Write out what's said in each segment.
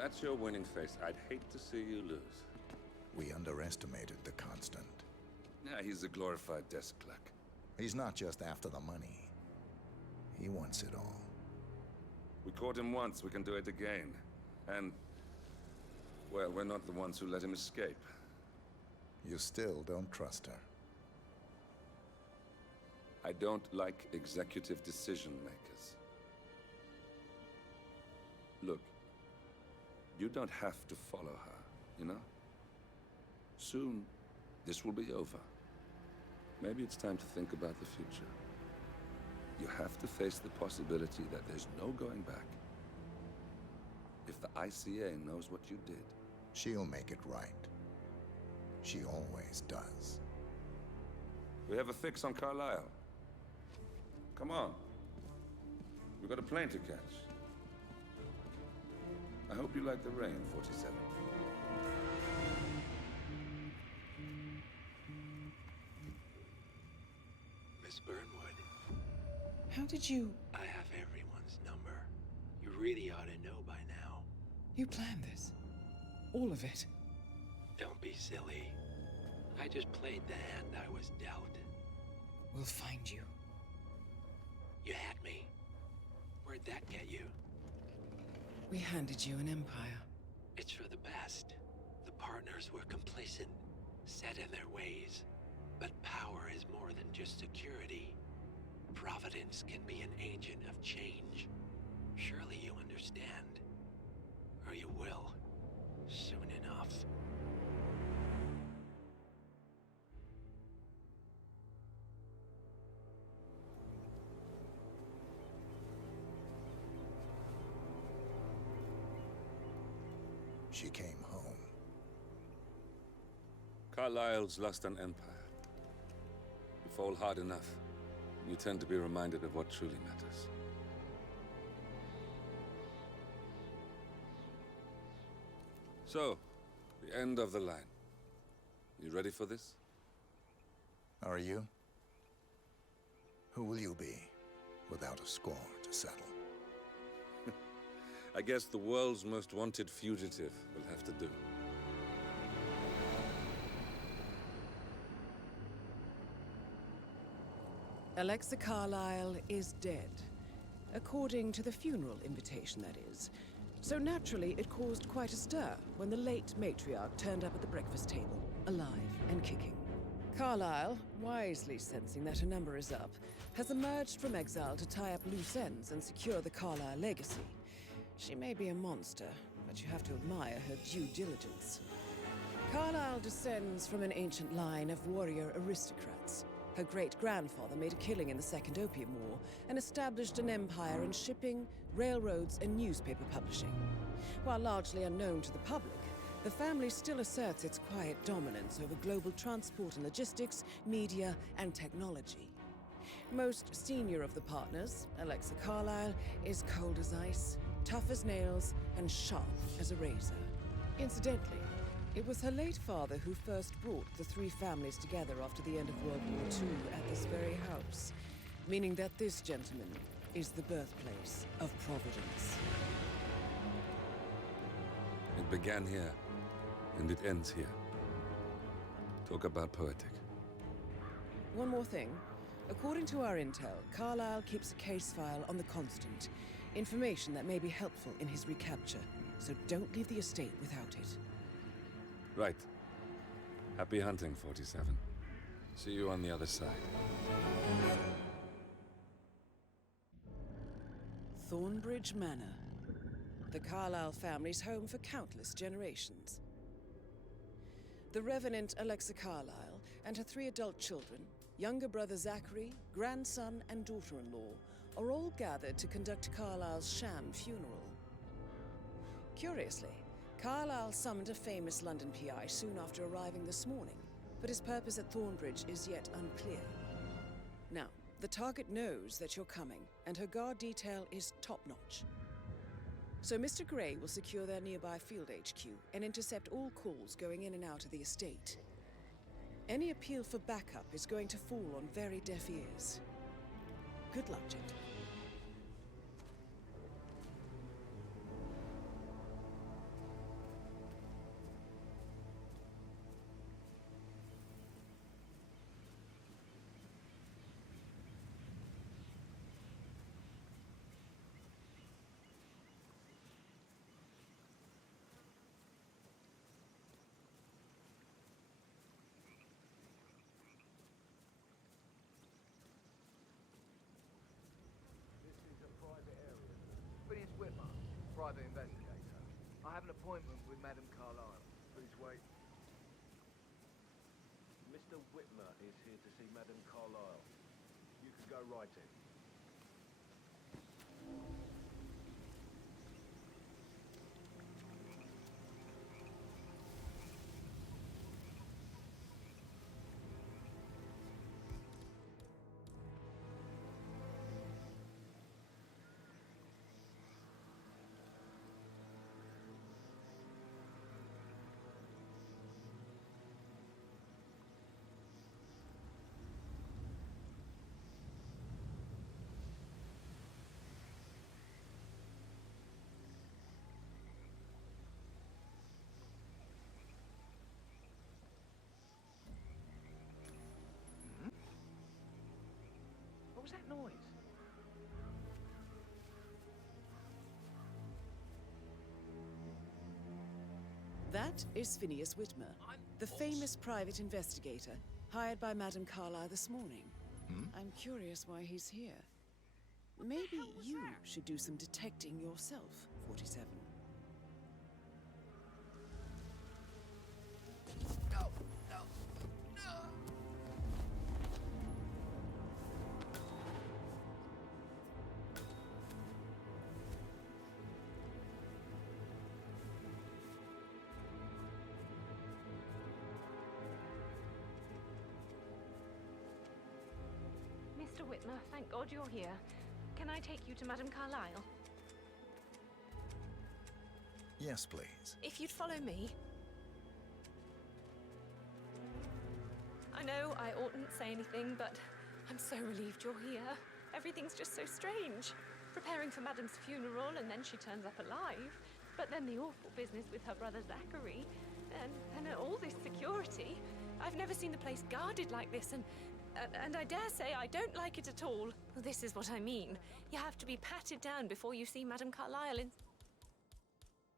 that's your winning face, I'd hate to see you lose. We underestimated the Constant. Yeah, he's a glorified desk clerk. He's not just after the money. He wants it all. We caught him once, we can do it again. And, well, we're not the ones who let him escape. You still don't trust her. I don't like executive decision makers. Look, you don't have to follow her, you know? Soon, this will be over. Maybe it's time to think about the future. You have to face the possibility that there's no going back. If the ICA knows what you did... She'll make it right. She always does. We have a fix on Carlisle. Come on. We've got a plane to catch. I hope you like the rain, 47. Miss Burnwood. How did you... I have everyone's number. You really ought to know by now. You planned this? All of it? Don't be silly. I just played the hand I was dealt. We'll find you. You had me. Where'd that get you? We handed you an empire. It's for the best. The partners were complacent, set in their ways. But power is more than just security. Providence can be an agent of change. Surely you understand. Or you will. Soon enough. She came home. Carlisle's lost an empire. You fall hard enough, you tend to be reminded of what truly matters. So, the end of the line. You ready for this? Are you? Who will you be, without a score to settle? I guess the world's most wanted fugitive will have to do. Alexa Carlisle is dead. According to the funeral invitation, that is. So naturally, it caused quite a stir when the late matriarch turned up at the breakfast table, alive and kicking. Carlisle, wisely sensing that her number is up, has emerged from exile to tie up loose ends and secure the Carlisle legacy. She may be a monster, but you have to admire her due diligence. Carlisle descends from an ancient line of warrior aristocrats. Her great-grandfather made a killing in the Second Opium War and established an empire in shipping, railroads, and newspaper publishing. While largely unknown to the public, the family still asserts its quiet dominance over global transport and logistics, media, and technology. Most senior of the partners, Alexa Carlisle, is cold as ice, tough as nails, and sharp as a razor. Incidentally, it was her late father who first brought the three families together after the end of World War II at this very house, meaning that this gentleman is the birthplace of Providence. It began here, and it ends here. Talk about poetic. One more thing. According to our intel, Carlisle keeps a case file on the Constant. Information that may be helpful in his recapture, so don't leave the estate without it. Right. Happy hunting, 47. See you on the other side. Thornbridge Manor. The Carlisle family's home for countless generations. The Revenant Alexa Carlisle and her 3 adult children, younger brother Zachary, grandson, and daughter-in-law, are all gathered to conduct Carlisle's sham funeral. Curiously, Carlisle summoned a famous London PI soon after arriving this morning, but his purpose at Thornbridge is yet unclear. Now, the target knows that you're coming, and her guard detail is top-notch. So Mr. Gray will secure their nearby field HQ and intercept all calls going in and out of the estate. Any appeal for backup is going to fall on very deaf ears. Good luck, gentlemen. private investigator. I have an appointment with Madame Carlyle. Please wait. Mr. Whitmer is here to see Madame Carlyle. You can go right in. What was that noise? That is Phineas Whitmer, the famous private investigator hired by Madame Carlyle this morning. I'm curious why he's here. Maybe you should do some detecting yourself, 47. Mr. Whitmer, thank God you're here. Can I take you to Madame Carlyle? Yes, please. If you'd follow me. I know I oughtn't say anything, but I'm so relieved you're here. Everything's just so strange. Preparing for Madame's funeral, and then she turns up alive. But then the awful business with her brother Zachary, and all this security. I've never seen the place guarded like this, and I dare say I don't like it at all. Well, this is what I mean. You have to be patted down before you see Madame Carlyle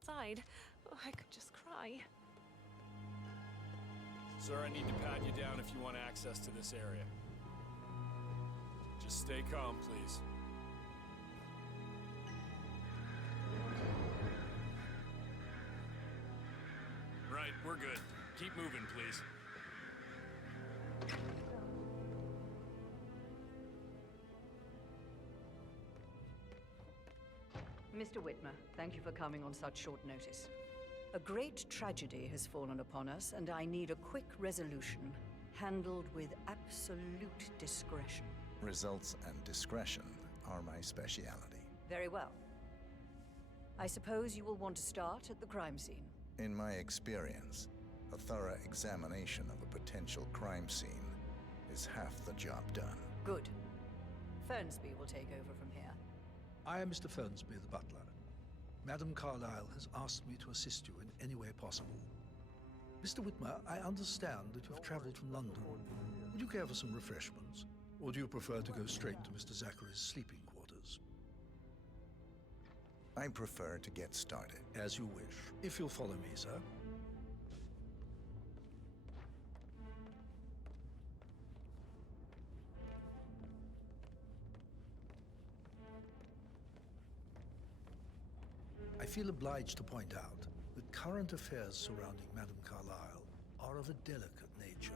inside. Oh, I could just cry. Sir, I need to pat you down if you want access to this area. Just stay calm, please. Right, we're good. Keep moving, please. Mr. Whitmer, thank you for coming on such short notice. A great tragedy has fallen upon us, and I need a quick resolution, handled with absolute discretion. Results and discretion are my speciality. Very well. I suppose you will want to start at the crime scene. In my experience, a thorough examination of a potential crime scene is half the job done. Good. Fernsby will take over from here. I am Mr. Fernsby, the butler. Madame Carlyle has asked me to assist you in any way possible. Mr. Whitmer, I understand that you have traveled from London. Would you care for some refreshments? Or do you prefer to go straight to Mr. Zachary's sleeping quarters? I prefer to get started. As you wish. If you'll follow me, sir. I feel obliged to point out that current affairs surrounding Madame Carlyle are of a delicate nature.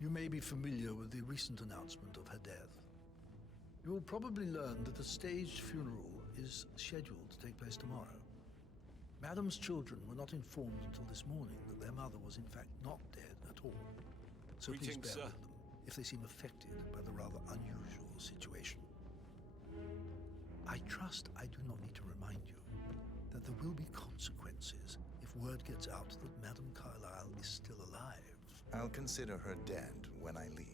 You may be familiar with the recent announcement of her death. You will probably learn that a staged funeral is scheduled to take place tomorrow. Madame's children were not informed until this morning that their mother was in fact not dead at all. So please bear with them if they seem affected by the rather unusual situation. I trust I do not need to remind you that there will be consequences if word gets out that Madame Carlyle is still alive. I'll consider her dead when I leave.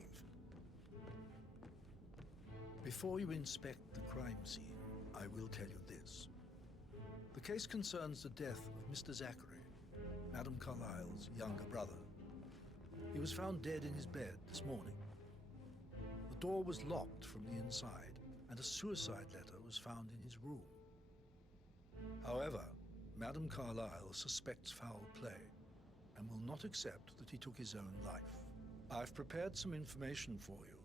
Before you inspect the crime scene, I will tell you this. The case concerns the death of Mr. Zachary, Madame Carlyle's younger brother. He was found dead in his bed this morning. The door was locked from the inside, and a suicide letter was found in his room. However, Madame Carlyle suspects foul play and will not accept that he took his own life. I've prepared some information for you,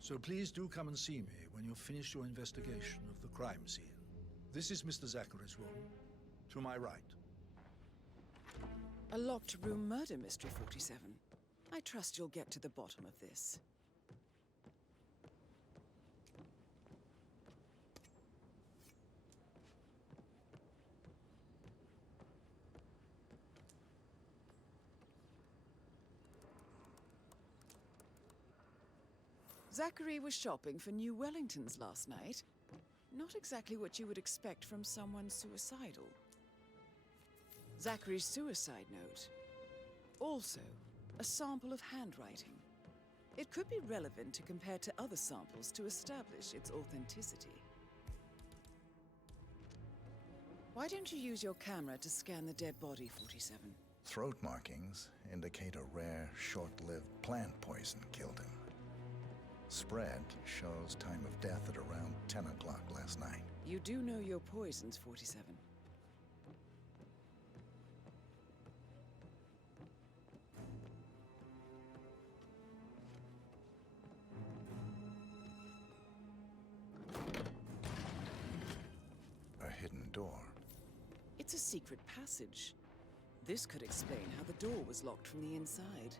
so please do come and see me when you've finished your investigation of the crime scene. This is Mr. Zachary's room. To my right. A locked room murder mystery, 47. I trust you'll get to the bottom of this. Zachary was shopping for new Wellingtons last night. Not exactly what you would expect from someone suicidal. Zachary's suicide note. Also, a sample of handwriting. It could be relevant to compare to other samples to establish its authenticity. Why don't you use your camera to scan the dead body, 47? Throat markings indicate a rare, short-lived plant poison killed him. Spread shows time of death at around 10 o'clock last night. You do know your poisons, 47. A hidden door. It's a secret passage. This could explain how the door was locked from the inside.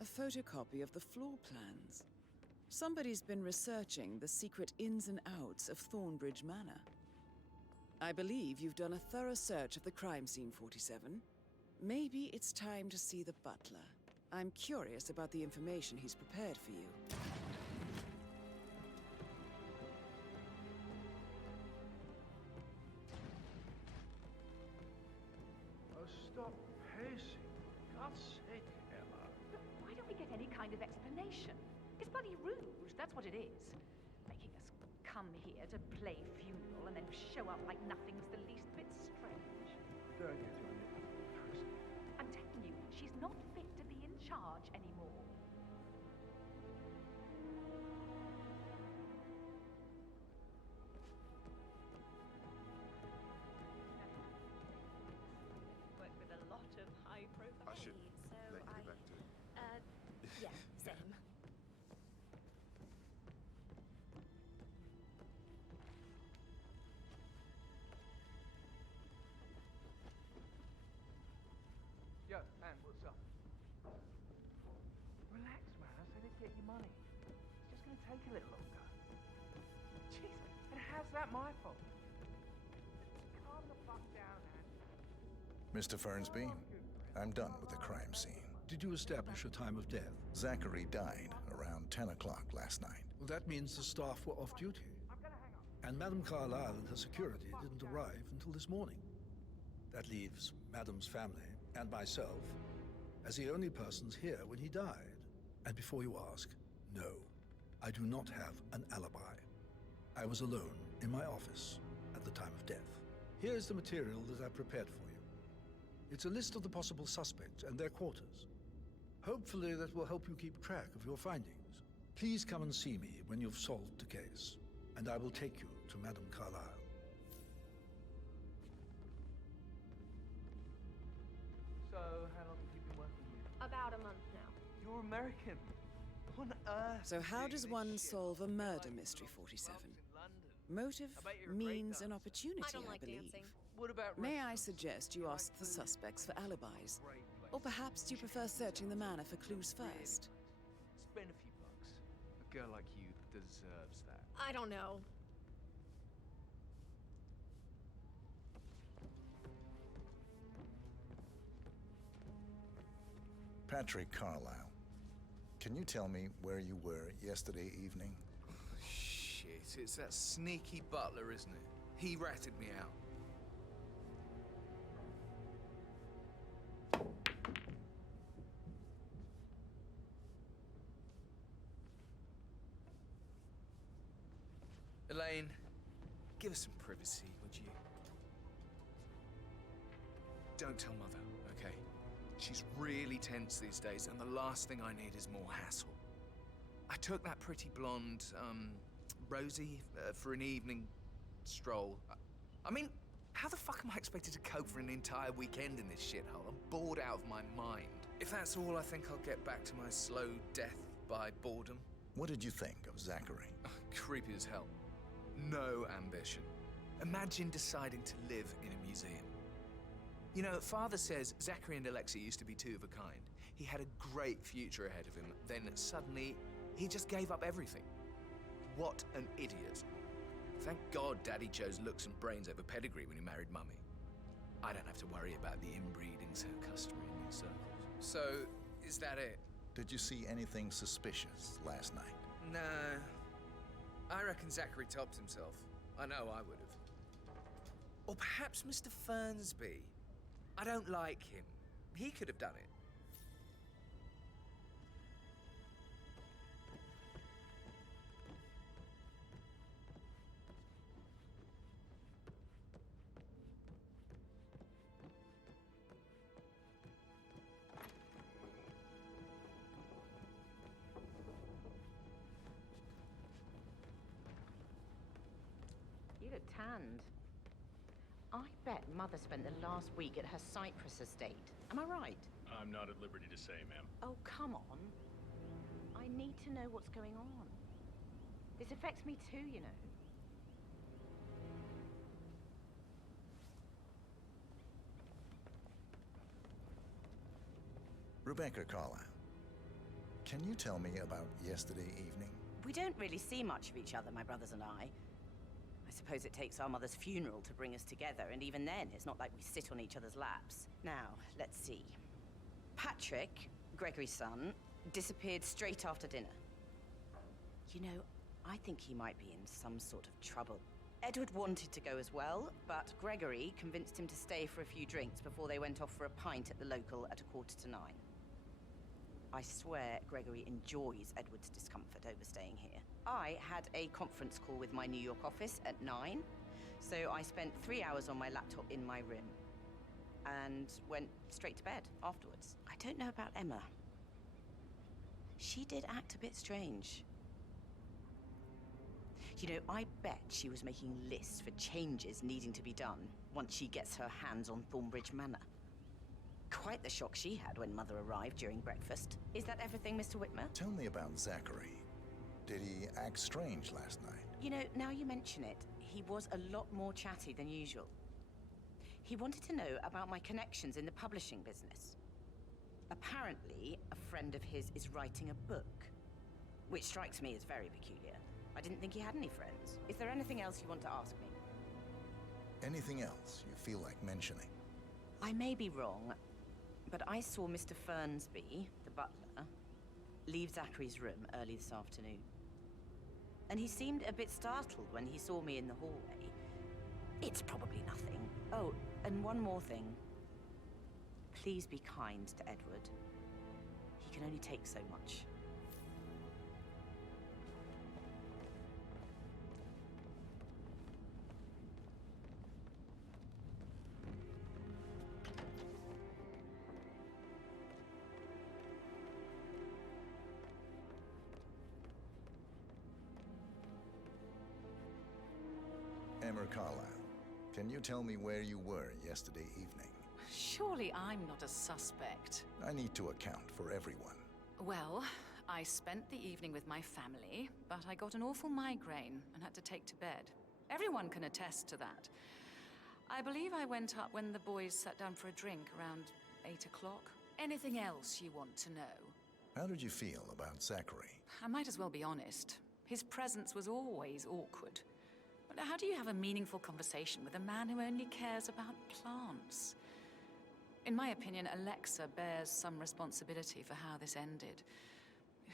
A photocopy of the floor plans. Somebody's been researching the secret ins and outs of Thornbridge Manor. I believe you've done a thorough search of the crime scene, 47. Maybe it's time to see the butler. I'm curious about the information he's prepared for you. Oh, stop pacing. God's sake, Emma. Why don't we get any kind of explanation? It's bloody rude, that's what it is. Making us come here to play funeral and then show up like nothing's the least bit strange. Don't get on it, Tristan. I'm telling you, she's not fit to be in charge anymore. Work with a lot of high-profile. I should let you get back to it. Yeah, same. Yo, man, what's up? Relax, man. I said to get your money. It's just gonna take a little longer. Jeez, and how's that my fault? Calm the fuck down, man. Mr. Fernsby, I'm done with the crime scene. Did you establish a time of death? Zachary died around 10 o'clock last night. Well, that means the staff were off duty. I'm gonna hang up. And Madame Carlyle and her security didn't arrive until this morning. That leaves Madame's family and myself as the only persons here when he died. And before you ask, no, I do not have an alibi. I was alone in my office at the time of death. Here is the material that I prepared for you. It's a list of the possible suspects and their quarters. Hopefully that will help you keep track of your findings. Please come and see me when you've solved the case, and I will take you to Madame Carlyle. So, how long have you been working here? About a month now. You're American. On Earth. So how does this one shit? solve a murder Like mystery, lots of 47? clubs in London. Motive, I bet you're a great means, and dancer. opportunity, I don't like believe. dancing. What about May I restaurants? suggest you You ask like the food? suspects for alibis? Great Or place. perhaps do you prefer searching the manor for clues Really first? nice. Spend a few bucks. A girl like you deserves that. I don't know. Patrick Carlyle, can you tell me where you were yesterday evening? Shit, it's that sneaky butler, isn't it? He ratted me out. Elaine, give us some privacy, would you? Don't tell Mother, okay? She's really tense these days, and the last thing I need is more hassle. I took that pretty blonde, Rosie, for an evening stroll. I mean, How the fuck am I expected to cope for an entire weekend in this shithole? I'm bored out of my mind. If that's all, I think I'll get back to my slow death by boredom. What did you think of Zachary? Creepy as hell. No ambition. Imagine deciding to live in a museum. You know, Father says Zachary and Alexa used to be two of a kind. He had a great future ahead of him, then suddenly, he just gave up everything. What an idiot. Thank God Daddy chose looks and brains over pedigree when he married Mummy. I don't have to worry about the inbreeding so customary in these circles. So, is that it? Did you see anything suspicious last night? Nah. I reckon Zachary topped himself. I know I would have. Or perhaps Mr. Fernsby. I don't like him. He could have done it. You look tanned. I bet Mother spent the last week at her Cyprus estate. Am I right? I'm not at liberty to say, ma'am. Oh, come on. I need to know what's going on. This affects me too, you know. Rebecca Carlyle, can you tell me about yesterday evening? We don't really see much of each other, my brothers and I. I suppose it takes our mother's funeral to bring us together, and even then, it's not like we sit on each other's laps. Now, let's see. Patrick, Gregory's son, disappeared straight after dinner. You know, I think he might be in some sort of trouble. Edward wanted to go as well, but Gregory convinced him to stay for a few drinks before they went off for a pint at the local at 9:15. I swear Gregory enjoys Edward's discomfort overstaying here. I had a conference call with my New York office at 9, so I spent 3 hours on my laptop in my room and went straight to bed afterwards. I don't know about Emma. She did act a bit strange. You know, I bet she was making lists for changes needing to be done once she gets her hands on Thornbridge Manor. Quite the shock she had when Mother arrived during breakfast. Is that everything, Mr. Whitmer? Tell me about Zachary. Did he act strange last night? You know, now you mention it, he was a lot more chatty than usual. He wanted to know about my connections in the publishing business. Apparently, a friend of his is writing a book, which strikes me as very peculiar. I didn't think he had any friends. Is there anything else you want to ask me? Anything else you feel like mentioning? I may be wrong, but I saw Mr. Fernsby, the butler, leave Zachary's room early this afternoon. And he seemed a bit startled when he saw me in the hallway. It's probably nothing. Oh, and one more thing. Please be kind to Edward. He can only take so much. Emma Carlyle, can you tell me where you were yesterday evening? Surely I'm not a suspect. I need to account for everyone. Well, I spent the evening with my family, but I got an awful migraine and had to take to bed. Everyone can attest to that. I believe I went up when the boys sat down for a drink around 8 o'clock. Anything else you want to know? How did you feel about Zachary? I might as well be honest. His presence was always awkward. But how do you have a meaningful conversation with a man who only cares about plants? In my opinion, Alexa bears some responsibility for how this ended.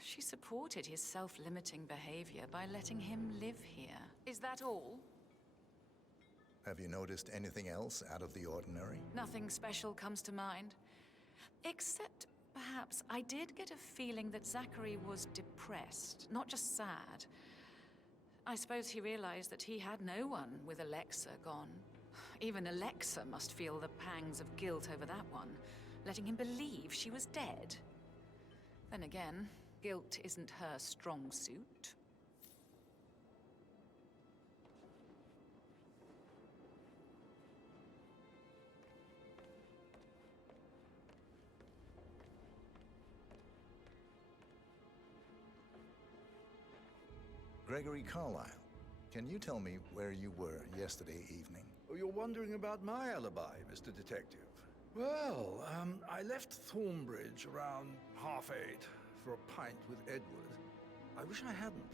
She supported his self-limiting behavior by letting him live here. Is that all? Have you noticed anything else out of the ordinary? Nothing special comes to mind. Except, perhaps, I did get a feeling that Zachary was depressed, not just sad. I suppose he realized that he had no one with Alexa gone. Even Alexa must feel the pangs of guilt over that one, letting him believe she was dead. Then again, guilt isn't her strong suit. Gregory Carlyle, can you tell me where you were yesterday evening? Oh, you're wondering about my alibi, Mr. Detective. Well, I left Thornbridge around 8:30 for a pint with Edward. I wish I hadn't.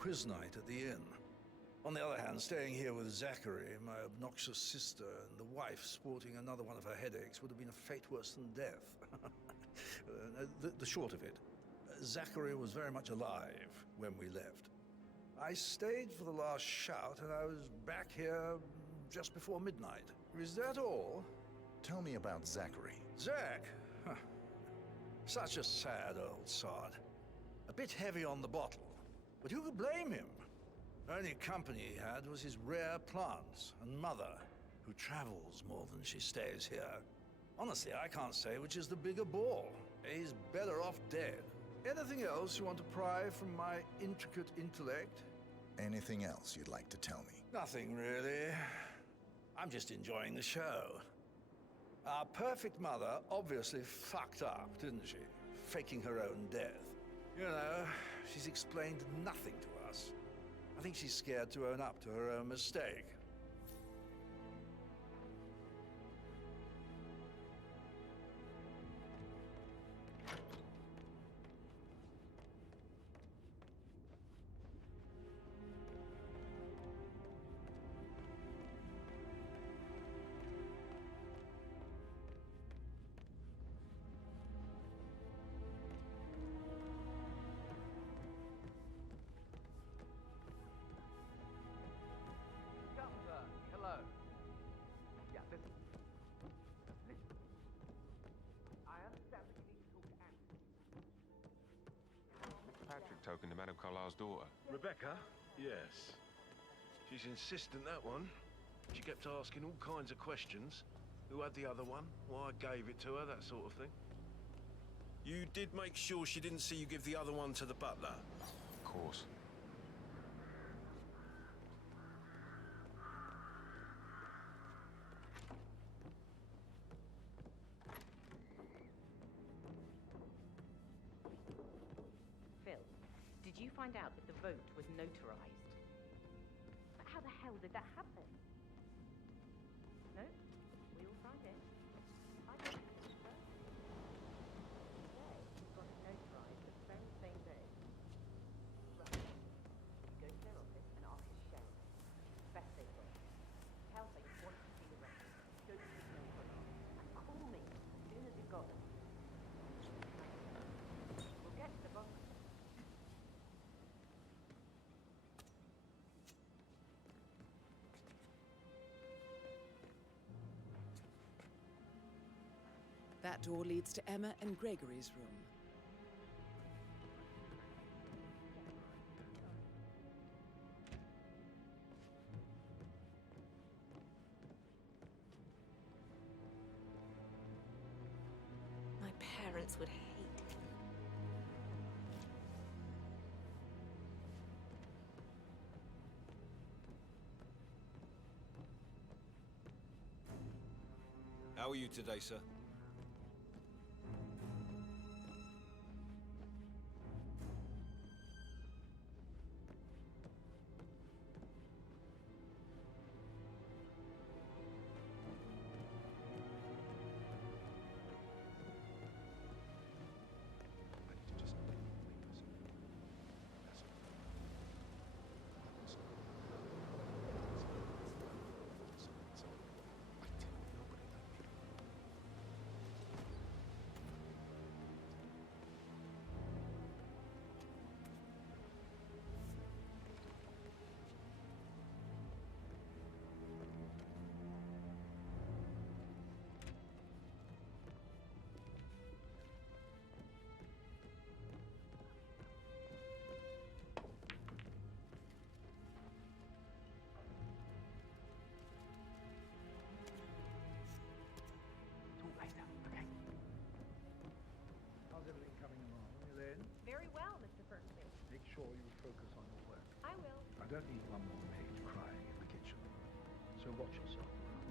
Quiz night at the inn. On the other hand, staying here with Zachary, my obnoxious sister, and the wife sporting another one of her headaches would have been a fate worse than death. The short of it, Zachary was very much alive when we left. I stayed for the last shout, and I was back here just before midnight. Is that all? Tell me about Zachary. Zach? Huh. Such a sad old sod. A bit heavy on the bottle, but who could blame him? Only company he had was his rare plants and mother, who travels more than she stays here. Honestly, I can't say which is the bigger bore. He's better off dead. Anything else you want to pry from my intricate intellect? Anything else you'd like to tell me? Nothing, really. I'm just enjoying the show. Our perfect mother obviously fucked up, didn't she? Faking her own death. You know, she's explained nothing to us. I think she's scared to own up to her own mistake. Hello. Yeah, listen. Listen. I understand that you need to talk to Anne. Patrick talking to Madame Carlyle's daughter. Rebecca? Yes. She's insistent, that one. She kept asking all kinds of questions. Who had the other one? Why I gave it to her, that sort of thing. You did make sure she didn't see you give the other one to the butler? Of course. Phil, did you find out that the vote was notarized? But how the hell did that happen? No? We all signed it? I did. Today, we've got it notarized the very same day. Right. You go to their office and ask his sheriff. Best they've got. Tell them you want to see the records. Go to the notary. And call me as soon as you've got them. We'll get to the bottom. That door leads to Emma and Gregory's room. My parents would hate him. How are you today, sir? Talk later, okay? How's everything coming along, Elaine? Very well, Mr. Fernfield. Make sure you focus on your work. I will. I don't need one more maid crying in the kitchen. So watch yourself around.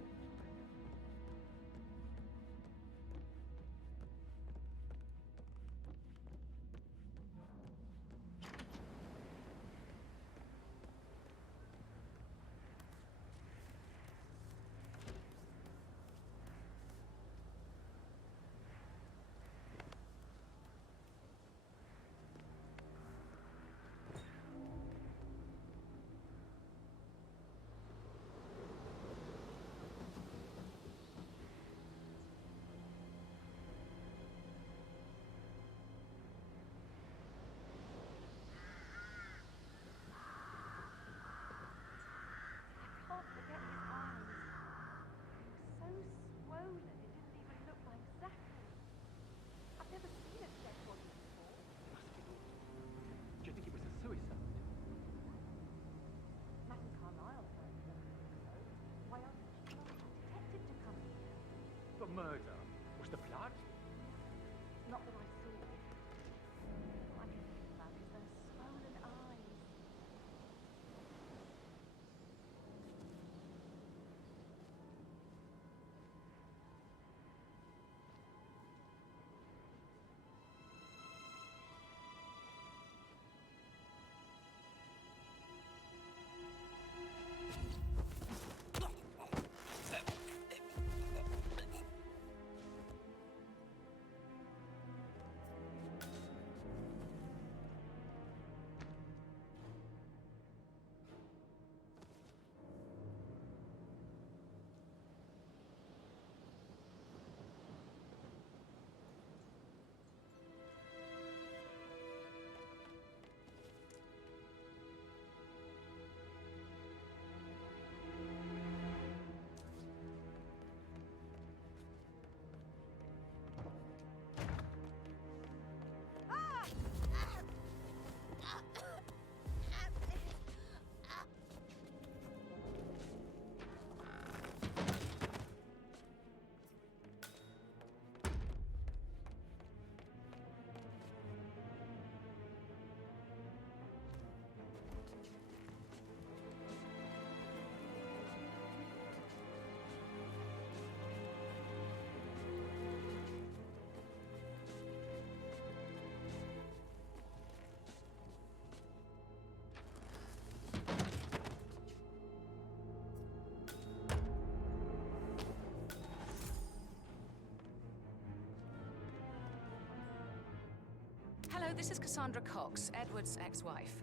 this is Cassandra Cox, Edward's ex-wife.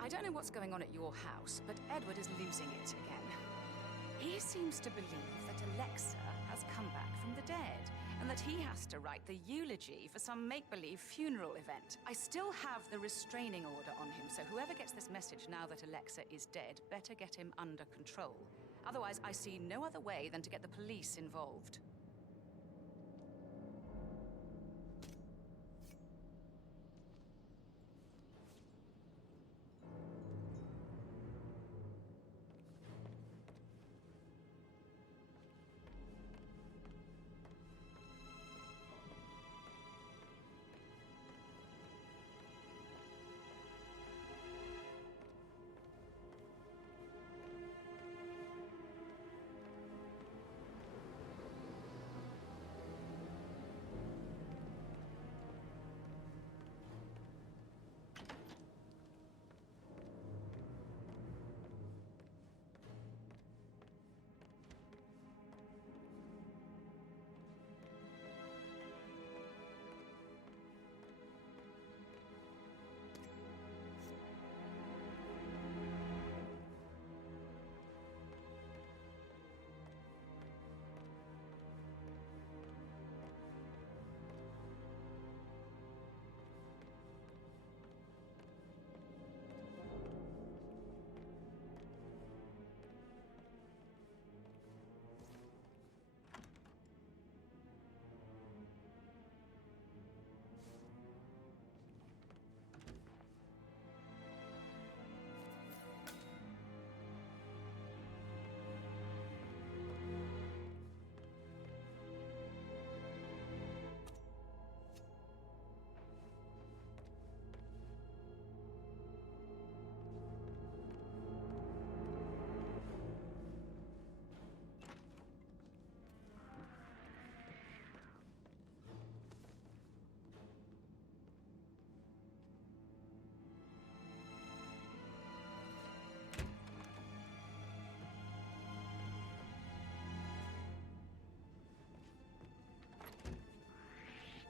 I don't know what's going on at your house, but Edward is losing it again. He seems to believe that Alexa has come back from the dead, and that he has to write the eulogy for some make-believe funeral event. I still have the restraining order on him, so whoever gets this message now that Alexa is dead better get him under control. Otherwise, I see no other way than to get the police involved.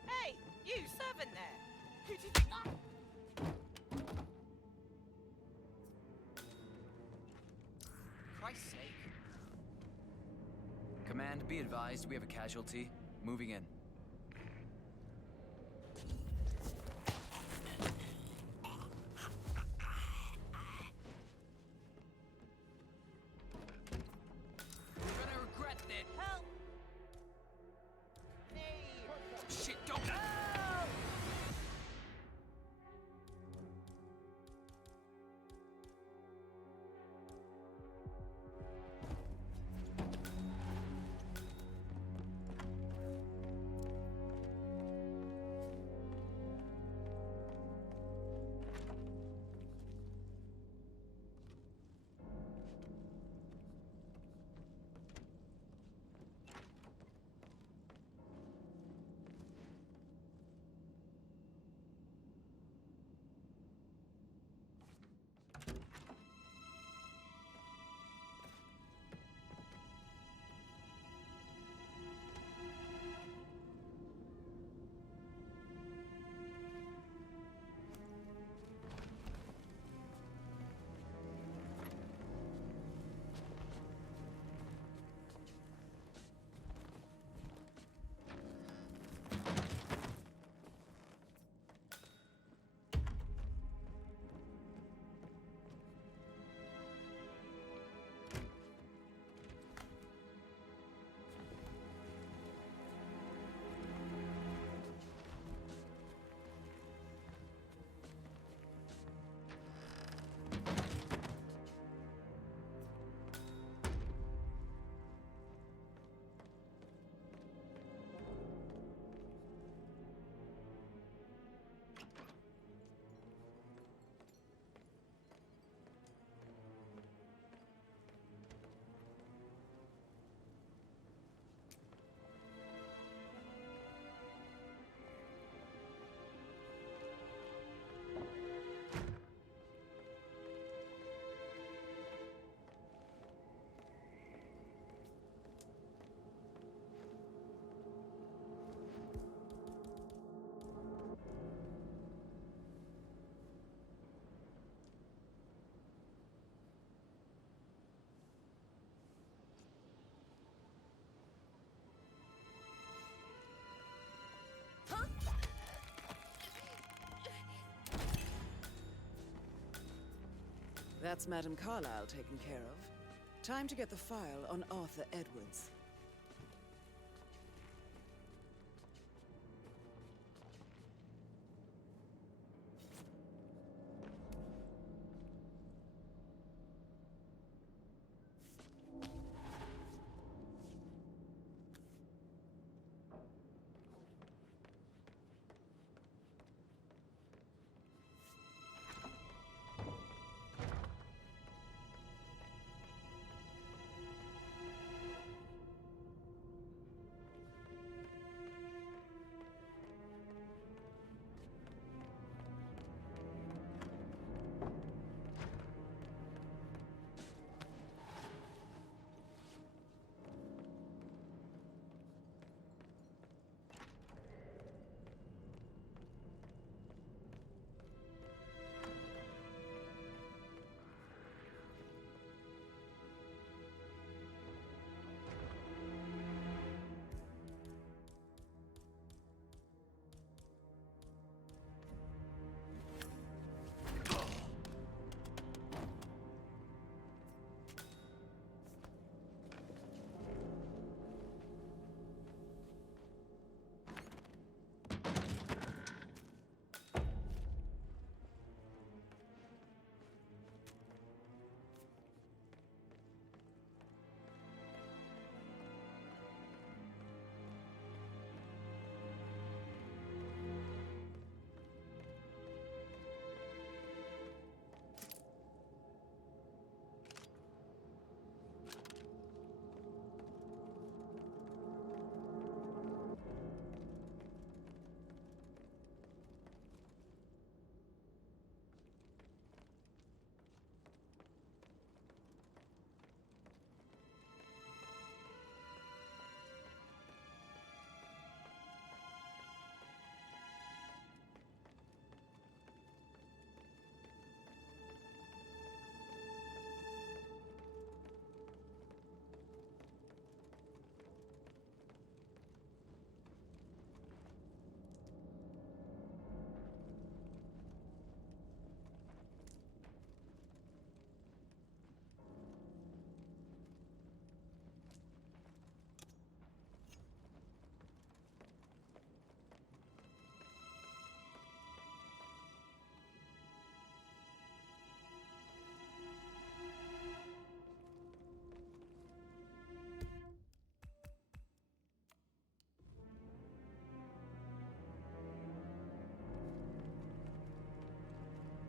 Hey, you servant there! Who do you think I... Christ's sake. Command, be advised, we have a casualty. Moving in. You're gonna regret that. Help! Shit, don't... That's Madame Carlyle taken care of. Time to get the file on Arthur Edwards.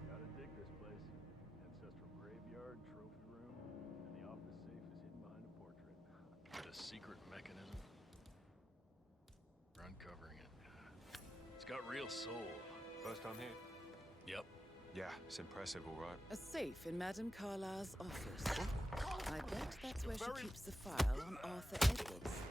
Gotta dig this place. Ancestral graveyard, trophy room, and the office safe is hidden behind a portrait. Got a secret mechanism. We're uncovering it. It's got real soul. First time here? Yep. Yeah, it's impressive, all right. A safe in Madame Carlyle's office. I bet that's where she keeps the file on Arthur Edwards.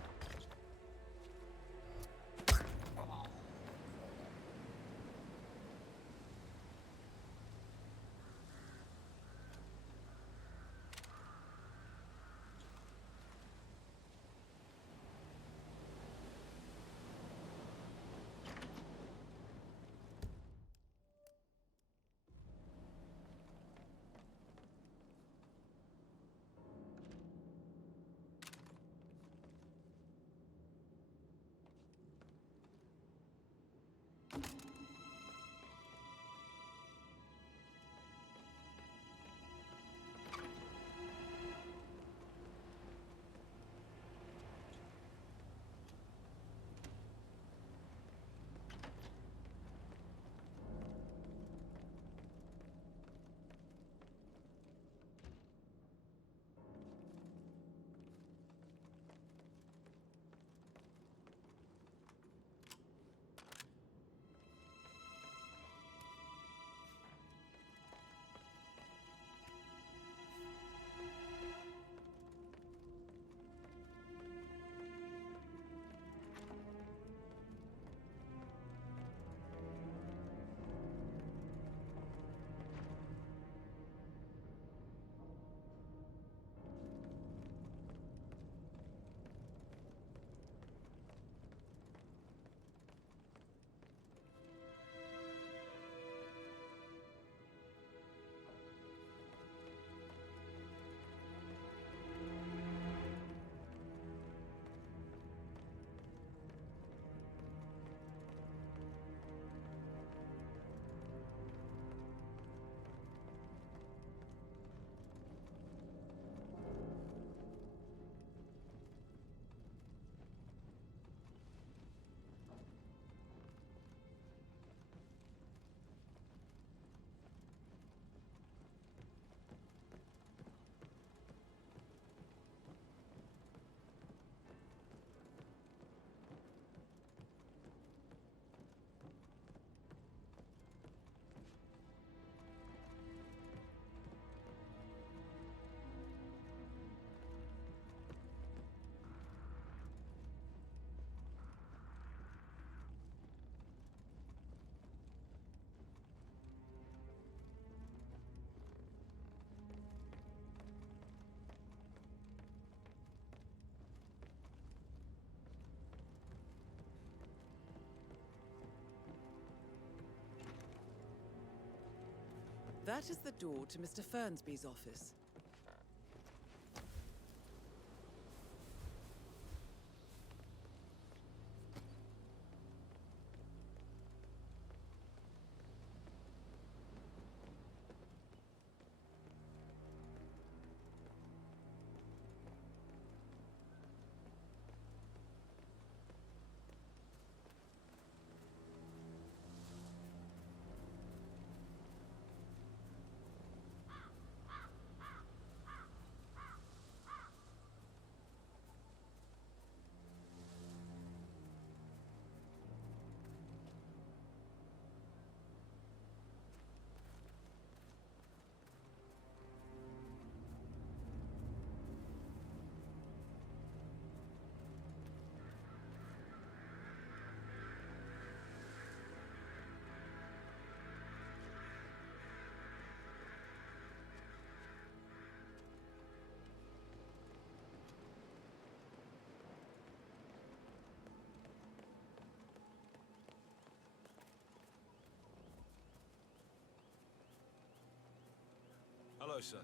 That is the door to Mr. Fernsby's office. Hello, sir.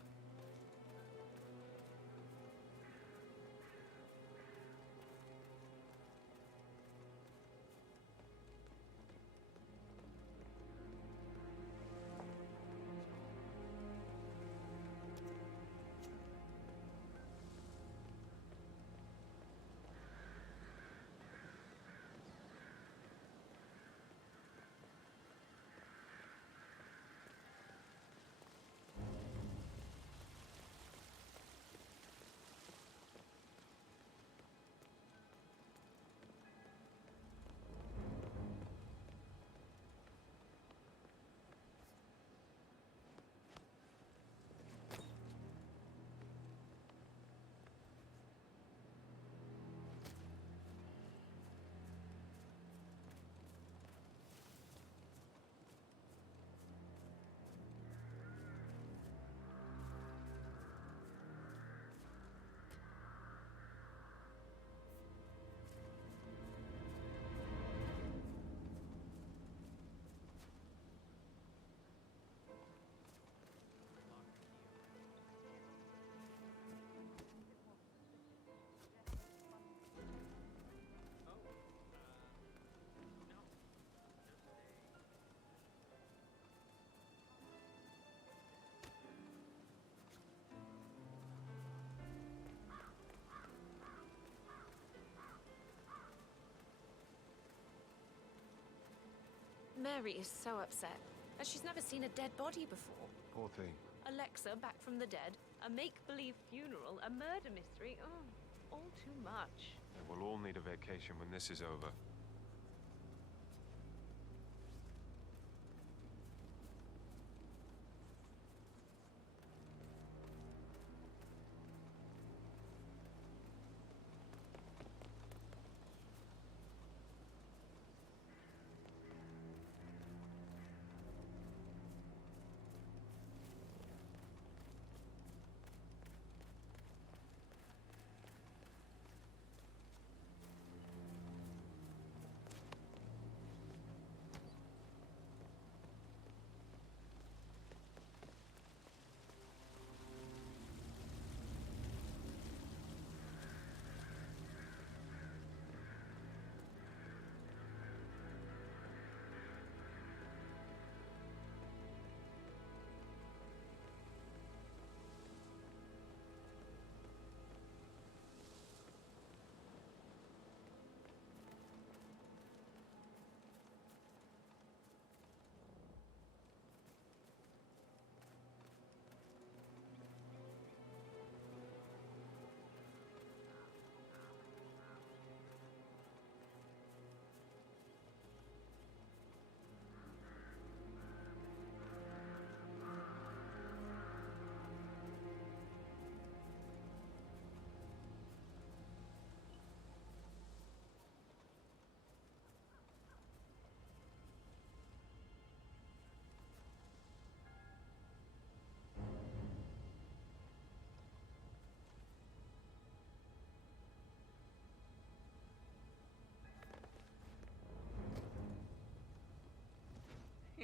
Mary is so upset, as she's never seen a dead body before. Poor thing. Alexa back from the dead, a make-believe funeral, a murder mystery. Oh, all too much. We'll all need a vacation when this is over.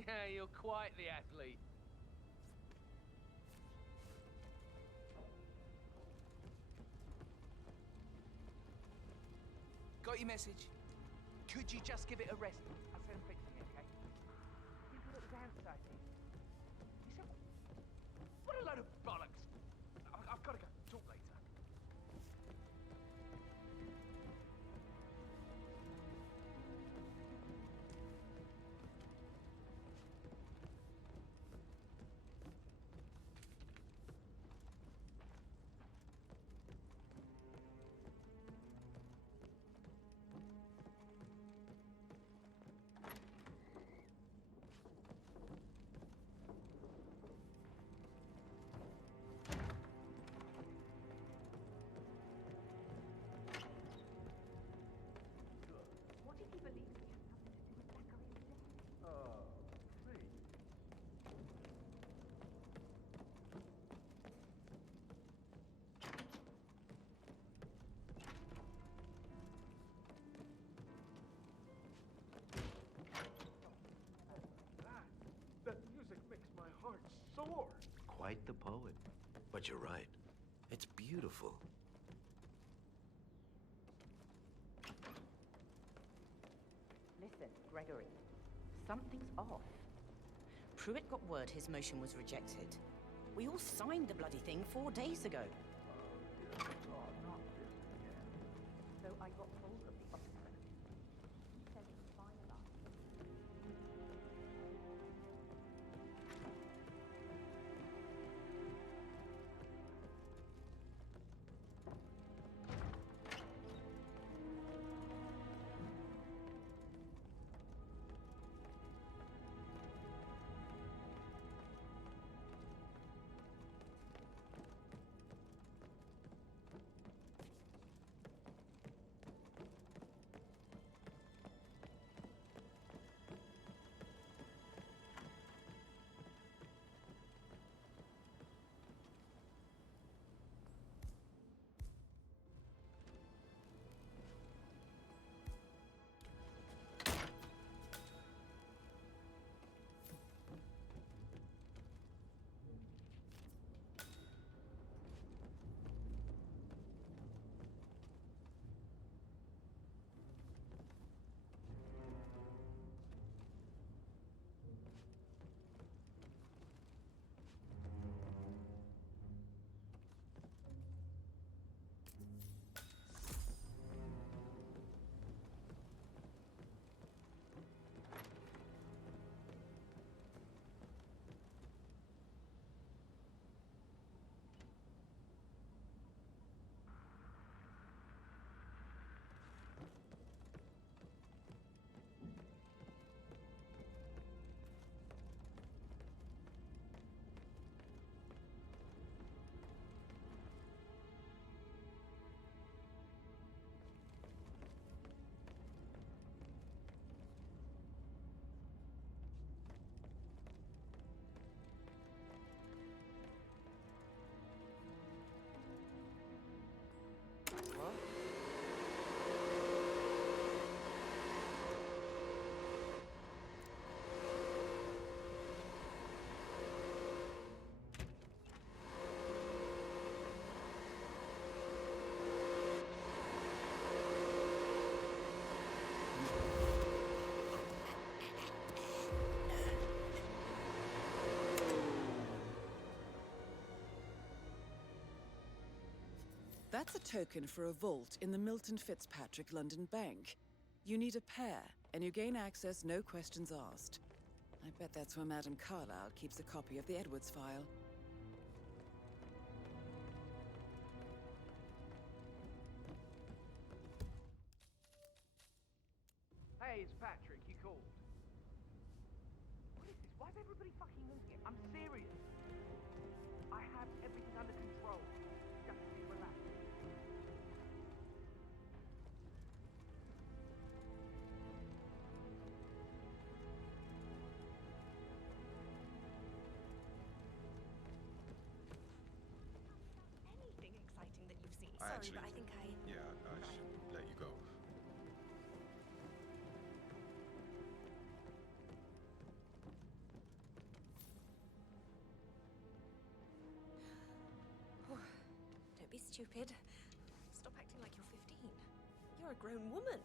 Yeah, you're quite the athlete. got your message. Could you just give it a rest? I said I'm fixing it, okay? Think of little dance idea. You said, what a load of bollocks! I've got to go. Talk later. What did he believe he had something to do with Zachary's death? Oh, please. That music makes my heart soar. Quite the poet. But you're right. It's beautiful. Listen, Gregory. Something's off. Pruitt got word his motion was rejected. We all signed the bloody thing 4 days ago. Oh, not this again. So I got hold of the officer. He said it was finalized. That's a token for a vault in the Milton Fitzpatrick London Bank. You need a pair, and you gain access no questions asked. I bet that's where Madame Carlyle keeps a copy of the Edwards file. Hey, it's Patrick. You called. What is this? Why is everybody fucking losing it? I'm serious. I have everything under control. Just be relaxed. Anything exciting that you've seen? Sorry, but I think I... Yeah, I should let you go. Don't be stupid. Stop acting like you're 15. You're a grown woman.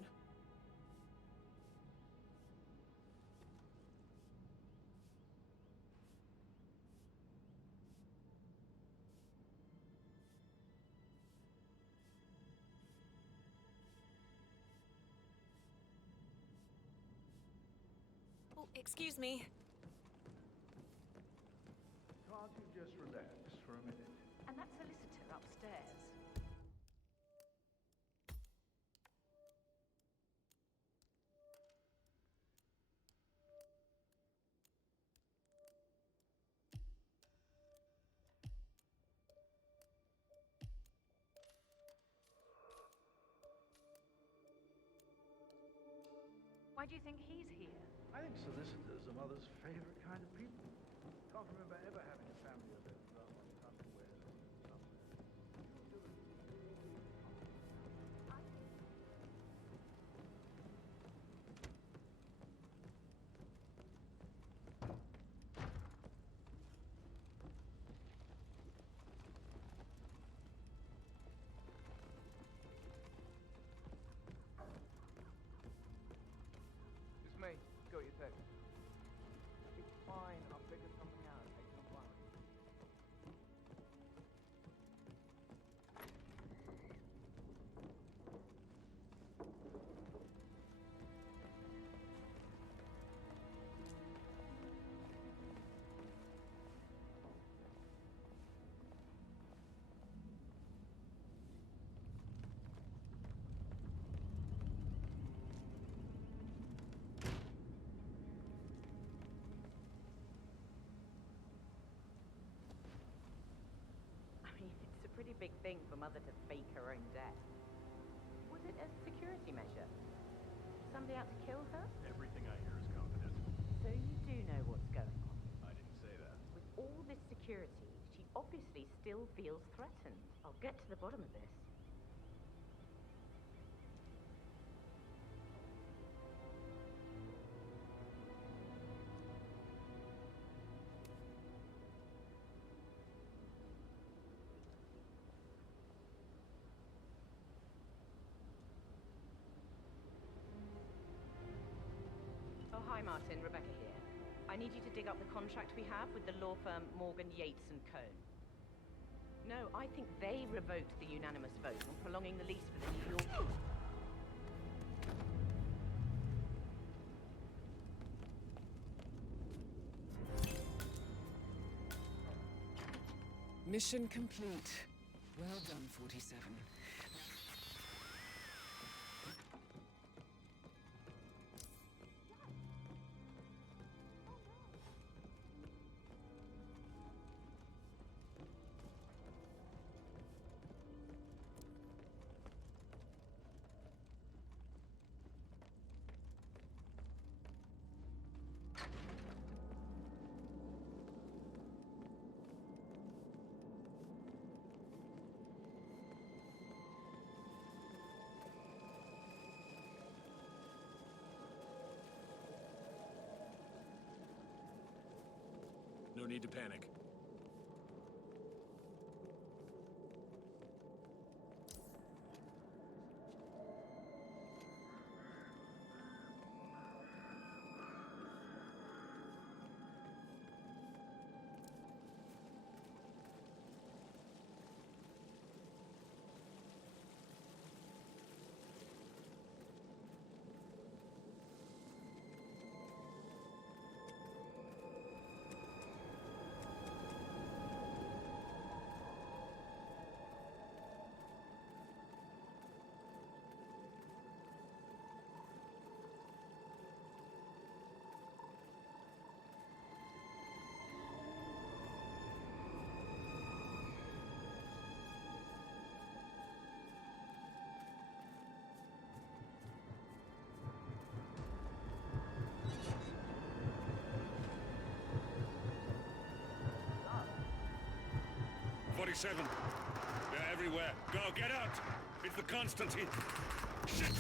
Oh, excuse me. Can't you just relax for a minute? And that solicitor upstairs. Why do you think he's here? I think solicitors are Mother's favorite kind of people. Can't remember ever having a family event without one custom wears or something. It's me. Got your text. It's fine. I'll figure something out. Okay, don't worry. I mean, it's a pretty big thing for Mother to fake her own death. Was it a security measure? Somebody out to kill her? Everything I hear is confidential. So you do know what's going on. I didn't say that. With all this security, she obviously still feels threatened. I'll get to the bottom of this. Oh, hi, Martin. Rebecca here. I need you to dig up the contract we have with the law firm Morgan, Yates and Cohn. No, I think they revoked the unanimous vote on prolonging the lease for the New York... Mission complete. Well done, 47. No need to panic. They're everywhere. Go, get out! It's the Constantine. Shit!